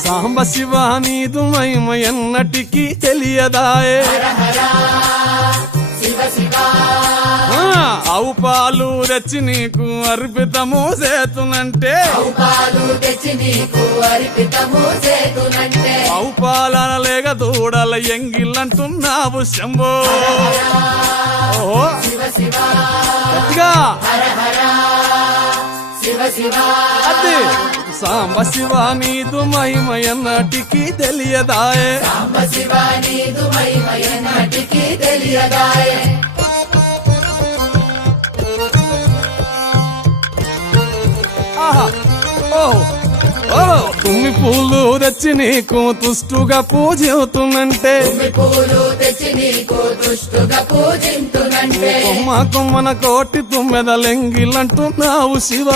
సాంబ శివ నీదు మహిమ ఎన్నటికీ తెలియదాయే ఆవు పాలు తెచ్చి నీకు అర్పితము చేతునంటే ఆవు పాల లేక దూడల ఎంగిల్లంటున్నావు శంభో గట్టిగా అది సాంబ శివ నీదు మహిమ ఎన్నటికీ తెలియదాయే తుమ్మి పూలు తెచ్చి నీకు తుష్టుగా పూజితునంటే కొమ్మ కొమ్మన కోటి తుమ్మెదలెంగిలంటున్నావు శివ